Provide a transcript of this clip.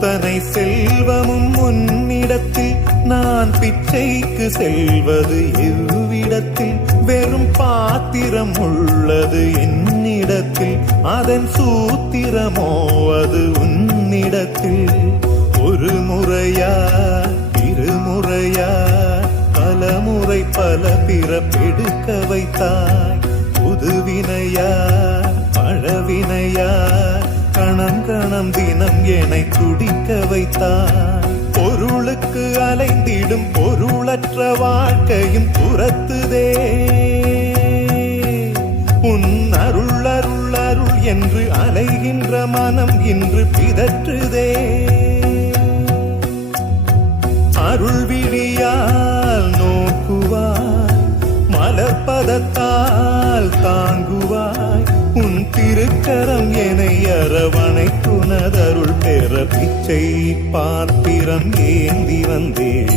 அத்தனை செல்வமும் உன்னிடத்தில் நான் பிச்சைக்கு செல்வது எவ்விடத்தில் வெறும் பாத்திரம் உள்ளது என்னிடத்தில் அதன் சூத்திரமோ அது உன்னிடத்தில் ஒரு முறையா இருமுறையா பலமுறை பல பிறப்பெடுக்க வைத்தாய் புதுவினையா பழவினையா கணம் கணம் தினம் என்னை துடிக்க வைத்தாய் பொருளுக்கு அலைந்திடும் பொருளற்ற வாழ்க்கையும் துரத்துதே உன் அருள் அருள் அருள் என்று அலைகின்ற மனம் இன்று பிதற்றுதே அருள் விழியால் நோக்குவாய் மலர்பதத்தால் தாங்குவாய் உன் திருக்கரம் என்னை அரவணைத்துனதருள் பெற பிச்சை பாத்திரம் ஏந்தி வந்தேன்